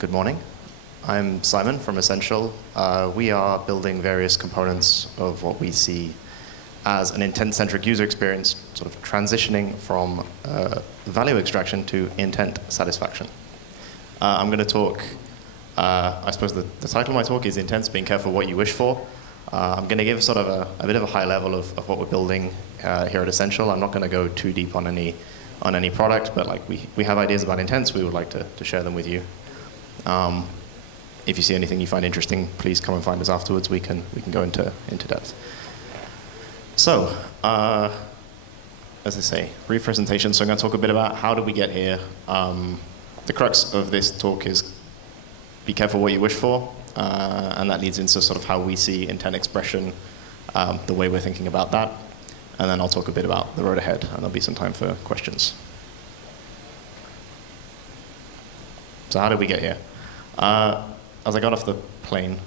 good morning. I'm Simon from Essential. We are building various components of what we see as an intent-centric user experience, sort of transitioning from value extraction to intent satisfaction. I'm going to talk, I suppose the title of my talk is Intents, Being Careful What You Wish For. I'm going to give sort of a bit of a high level of what we're building here at Essential. I'm not going to go too deep on any product, but like we have ideas about intents. We would like to share them with you. If you see anything you find interesting, please come and find us afterwards. We can go into depth. So, as I say, brief presentation. So I'm going to talk a bit about how did we get here. The crux of this talk is be careful what you wish for, and that leads into sort of how we see intent expression, the way we're thinking about that. And then I'll talk a bit about the road ahead, and there'll be some time for questions. So how did we get here? As I got off the plane,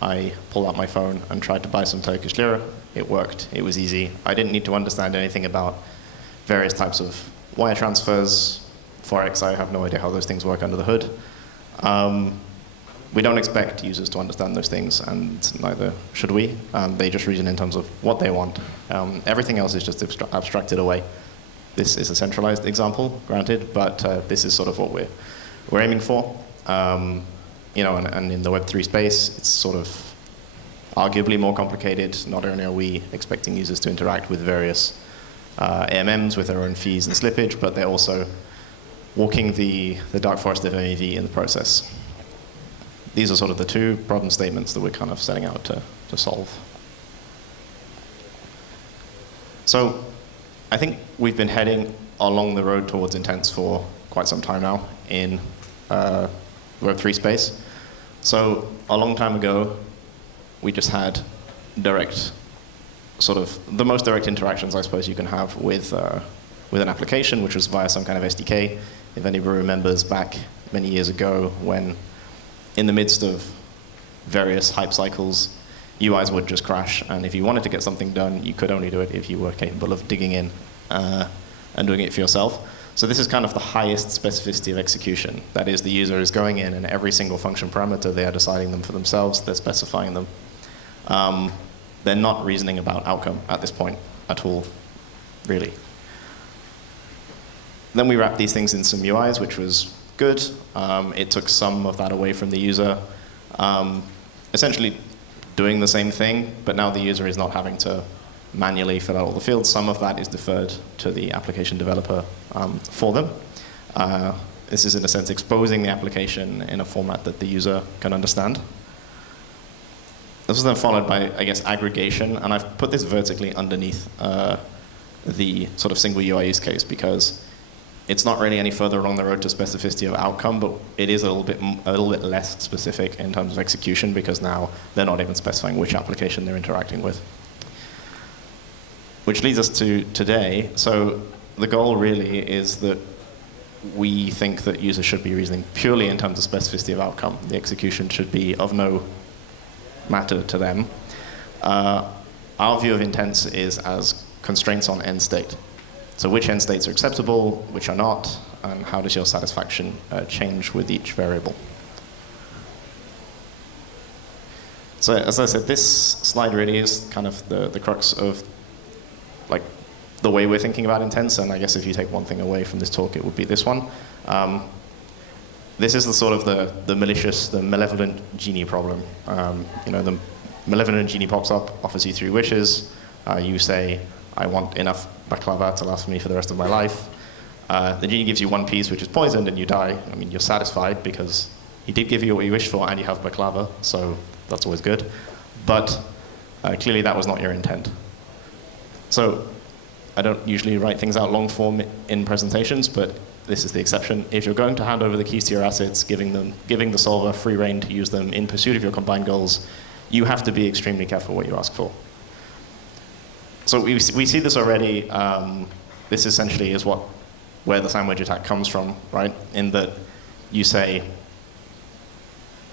I pulled out my phone and tried to buy some Turkish lira. It worked. It was easy. I didn't need to understand anything about various types of wire transfers, Forex. I have no idea how those things work under the hood. We don't expect users to understand those things, and neither should we. They just reason in terms of what they want. Everything else is just abstracted away. This is a centralized example, granted, but this is sort of what we're aiming for. And in the Web3 space, it's sort of arguably more complicated. Not only are we expecting users to interact with various AMMs with their own fees and slippage, but they're also walking the dark forest of MEV in the process. These are sort of the two problem statements that we're kind of setting out to solve. So I think we've been heading along the road towards intents for quite some time now in Web3 space. So a long time ago, we just had direct, sort of the most direct interactions I suppose you can have with an application, which was via some kind of SDK. If anybody remembers back many years ago when in the midst of various hype cycles, UIs would just crash, and if you wanted to get something done, you could only do it if you were capable of digging in and doing it for yourself. So this is kind of the highest specificity of execution. That is, the user is going in, and every single function parameter, they are deciding them for themselves, they're specifying them. They're not reasoning about outcome at this point at all, really. Then we wrapped these things in some UIs, which was good. It took some of that away from the user. Essentially doing the same thing, but now the user is not having to manually fill out all the fields. Some of that is deferred to the application developer for them. This is, in a sense, exposing the application in a format that the user can understand. This was then followed by, I guess, aggregation, and I've put this vertically underneath the sort of single UI use case because it's not really any further along the road to specificity of outcome, but it is a little bit less specific in terms of execution because now they're not even specifying which application they're interacting with. Which leads us to today. So the goal really is that we think that users should be reasoning purely in terms of specificity of outcome. The execution should be of no matter to them. Our view of intents is as constraints on end state. So which end states are acceptable, which are not, and how does your satisfaction change with each variable? So as I said, this slide really is kind of the crux of like the way we're thinking about intents, and I guess if you take one thing away from this talk, it would be this one. This is the sort of the malicious, the malevolent genie problem. The malevolent genie pops up, offers you 3 wishes. You say, I want enough baklava to last me for the rest of my life. The genie gives you 1 piece, which is poisoned, and you die. I mean, you're satisfied because he did give you what you wished for, and you have baklava, so that's always good. But clearly that was not your intent. So I don't usually write things out long form in presentations, but this is the exception. If you're going to hand over the keys to your assets, giving the solver free rein to use them in pursuit of your combined goals, you have to be extremely careful what you ask for. So we see this already. This essentially is where the sandwich attack comes from, right? In that you say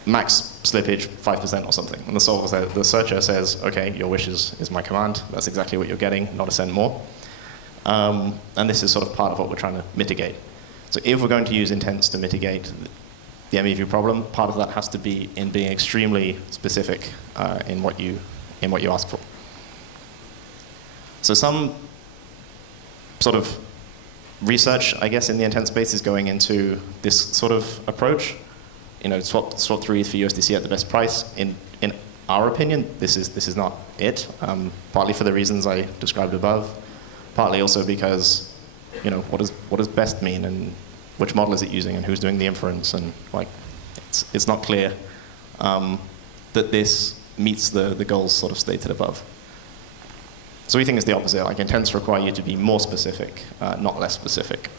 max slippage 5% or something, and the searcher says, okay, your wish is my command. That's exactly what you're getting, not a cent more. And this is sort of part of what we're trying to mitigate. So if we're going to use intents to mitigate the MEV problem, part of that has to be in being extremely specific in what you ask for. So some sort of research, I guess, in the intent space is going into this sort of approach. Swap through ETH for USDC at the best price. In our opinion, this is not it. Partly for the reasons I described above, partly also because, what does best mean, and which model is it using, and who's doing the inference, and it's not clear that this meets the goals sort of stated above. So we think it's the opposite. Intents require you to be more specific, not less specific.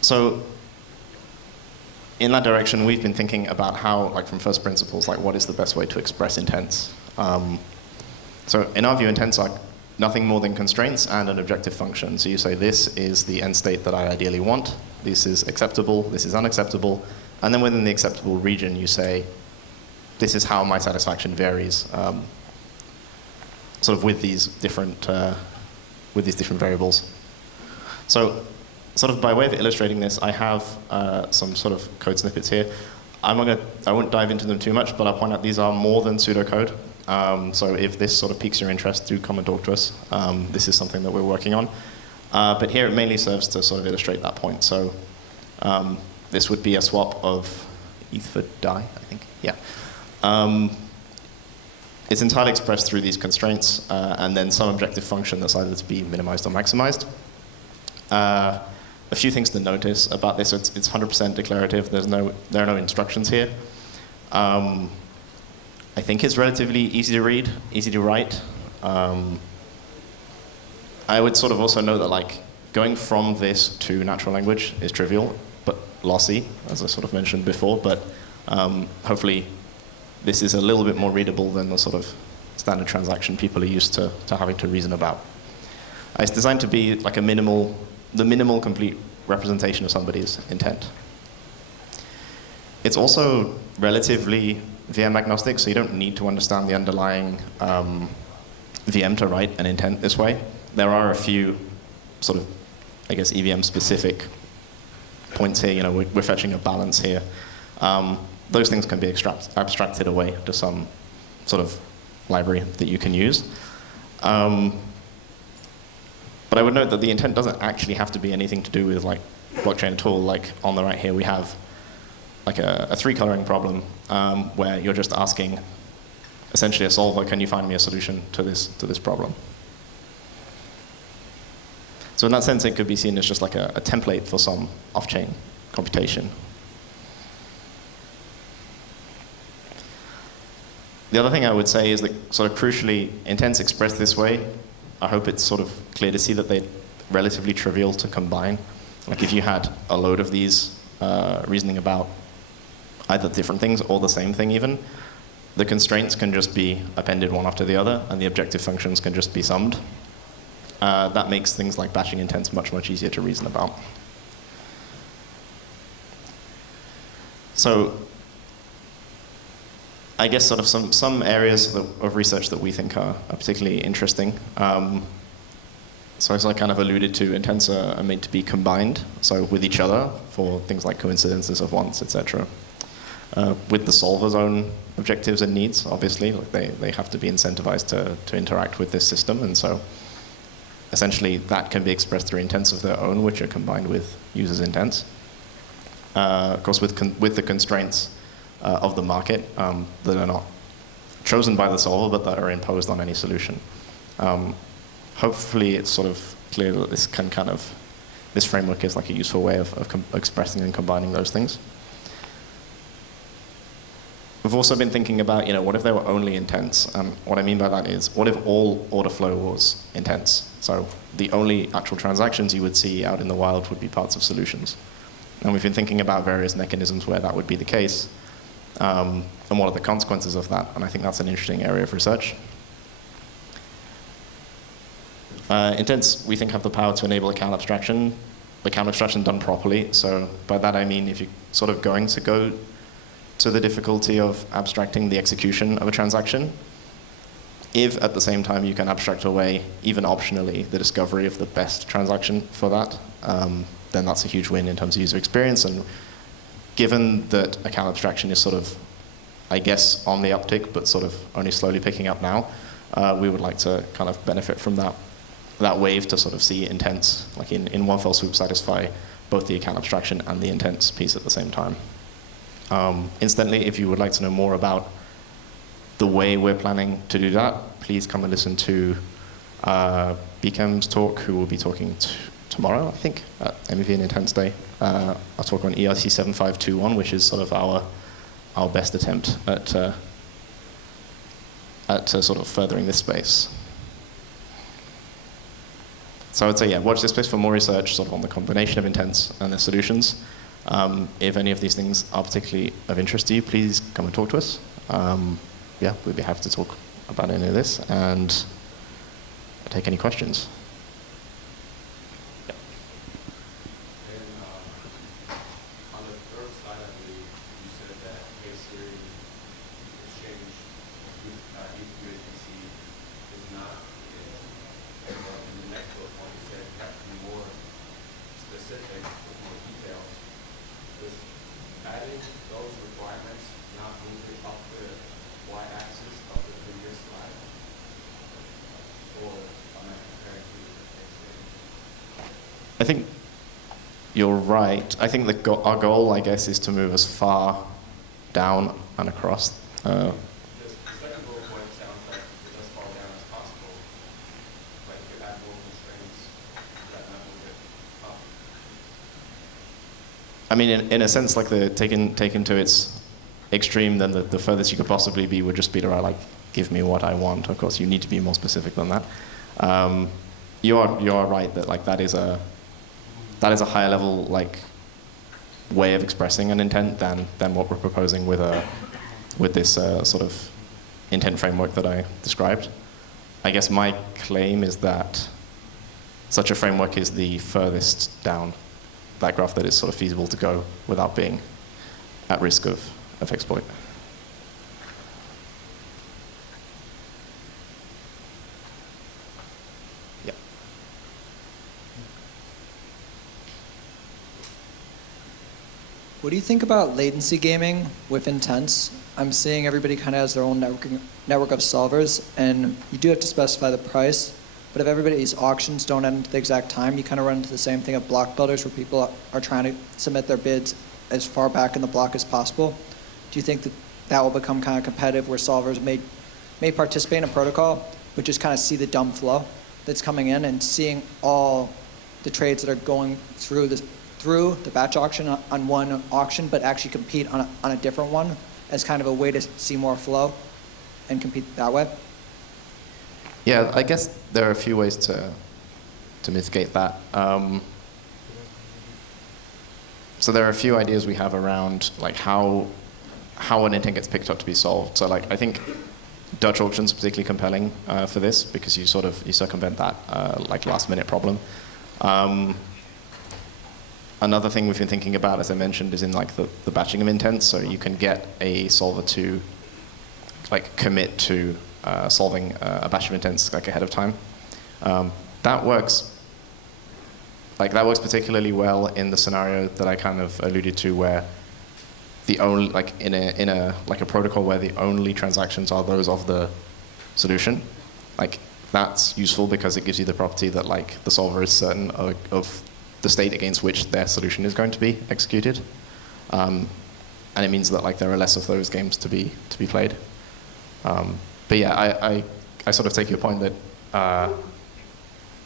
So in that direction, we've been thinking about how, from first principles, what is the best way to express intents? So in our view, intents are nothing more than constraints and an objective function. So you say, this is the end state that I ideally want. This is acceptable. This is unacceptable. And then within the acceptable region, you say, this is how my satisfaction varies, sort of with these different variables. So, sort of by way of illustrating this, I have some sort of code snippets here. I won't dive into them too much, but I'll point out these are more than pseudocode. So if this sort of piques your interest, do come and talk to us. This is something that we're working on. But here it mainly serves to sort of illustrate that point. So this would be a swap of ETH for DAI, I think. Yeah. It's entirely expressed through these constraints, and then some objective function that's either to be minimized or maximized. A few things to notice about this: it's 100% declarative. There are no instructions here. I think it's relatively easy to read, easy to write. I would sort of also note that going from this to natural language is trivial, but lossy, as I sort of mentioned before. But hopefully, this is a little bit more readable than the sort of standard transaction people are used to having to reason about. It's designed to be the minimal complete representation of somebody's intent. It's also relatively VM agnostic, so you don't need to understand the underlying VM to write an intent this way. There are a few sort of, I guess, EVM-specific points here. We're fetching a balance here. Those things can be abstracted away to some sort of library that you can use. But I would note that the intent doesn't actually have to be anything to do with blockchain at all. On the right here, we have a three-coloring problem where you're just asking essentially a solver, can you find me a solution to this problem? So in that sense, it could be seen as just a template for some off-chain computation. The other thing I would say is that sort of crucially, intents expressed this way, I hope it's sort of clear to see that they're relatively trivial to combine. If you had a load of these reasoning about either different things or the same thing even, the constraints can just be appended one after the other, and the objective functions can just be summed. That makes things like batching intents much, much easier to reason about. So I guess sort of some areas of research that we think are particularly interesting. So as I kind of alluded to, intents are made to be combined, so with each other for things like coincidences of wants, etc. With the solver's own objectives and needs, obviously, they have to be incentivized to interact with this system, and so essentially that can be expressed through intents of their own, which are combined with users' intents. Of course, with the constraints of the market that are not chosen by the solver, but that are imposed on any solution. Hopefully, it's sort of clear that this framework is a useful way of expressing and combining those things. We've also been thinking about, what if there were only intents? What I mean by that is, what if all order flow was intents? So the only actual transactions you would see out in the wild would be parts of solutions. And we've been thinking about various mechanisms where that would be the case, and what are the consequences of that? And I think that's an interesting area of research. Intents, we think, have the power to enable account abstraction done properly. So by that I mean if you're sort of going to go to the difficulty of abstracting the execution of a transaction, if at the same time you can abstract away, even optionally, the discovery of the best transaction for that, then that's a huge win in terms of user experience. And given that account abstraction is sort of, I guess, on the uptick, but sort of only slowly picking up now, we would like to kind of benefit from that wave to sort of see intents, like in one fell swoop, satisfy both the account abstraction and the intents piece at the same time. Incidentally, if you would like to know more about the way we're planning to do that, please come and listen to BChem's talk, who will be talking tomorrow, I think, at MEV and Intents Day. I'll talk on ERC 7521, which is sort of our best attempt at sort of furthering this space. So I would say, yeah, watch this space for more research sort of on the combination of intents and their solutions. If any of these things are particularly of interest to you, please come and talk to us. Yeah, we'd be happy to talk about any of this and take any questions. Yeah. And on the third slide, I believe you said that K-series exchange USDC is not in the next bullet point. You said you have to be more specific with more details. Does adding those requirements not move it up the y-axis of the previous slide? Or am I comparing to the K-series? I think you're right. I think our goal, I guess, is to move as far down and across. The second bullet point sounds like it's as far down as possible. Like if you add more constraints, that not move it up. I mean, in a sense, like taken to its extreme, then the furthest you could possibly be would just be to like, give me what I want. Of course, you need to be more specific than that. You are right that like that is a higher level like way of expressing an intent than what we're proposing with this sort of intent framework that I described. I guess my claim is that such a framework is the furthest down that graph that is sort of feasible to go without being at risk of exploit. Yeah. What do you think about latency gaming with intents? I'm seeing everybody kind of has their own network of solvers, and you do have to specify the price. But if everybody's auctions don't end at the exact time, you kind of run into the same thing of block builders, where people are trying to submit their bids as far back in the block as possible. Do you think that will become kind of competitive, where solvers may participate in a protocol, but just kind of see the dumb flow that's coming in and seeing all the trades that are going through the batch auction on one auction, but actually compete on a different one as kind of a way to see more flow and compete that way? Yeah, I guess there are a few ways to mitigate that. So there are a few ideas we have around like how an intent gets picked up to be solved. So like I think Dutch auctions are particularly compelling for this because you circumvent that like last minute problem. Another thing we've been thinking about, as I mentioned, is in like the batching of intents. So you can get a solver to like commit to solving a batch of intents like ahead of time. That works particularly well in the scenario that I kind of alluded to, where the only like in a protocol where the only transactions are those of the solution. Like that's useful because it gives you the property that like the solver is certain of the state against which their solution is going to be executed, and it means that like there are less of those games to be played. But yeah, I sort of take your point that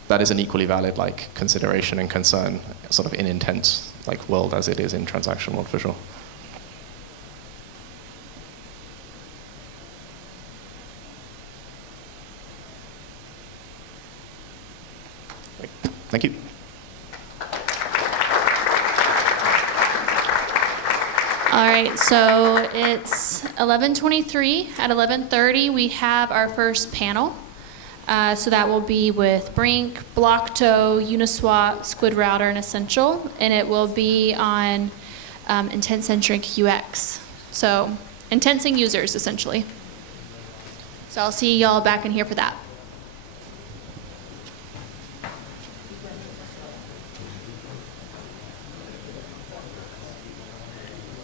that is an equally valid like consideration and concern, sort of in intent like world as it is in transaction world for sure. Thank you. All right, so it's 11:23. At 11:30, we have our first panel. So that will be with Brink, Blockto, Uniswap, Squid Router, and Essential, and it will be on intent-centric UX. So intent-centric users, essentially. So I'll see y'all back in here for that.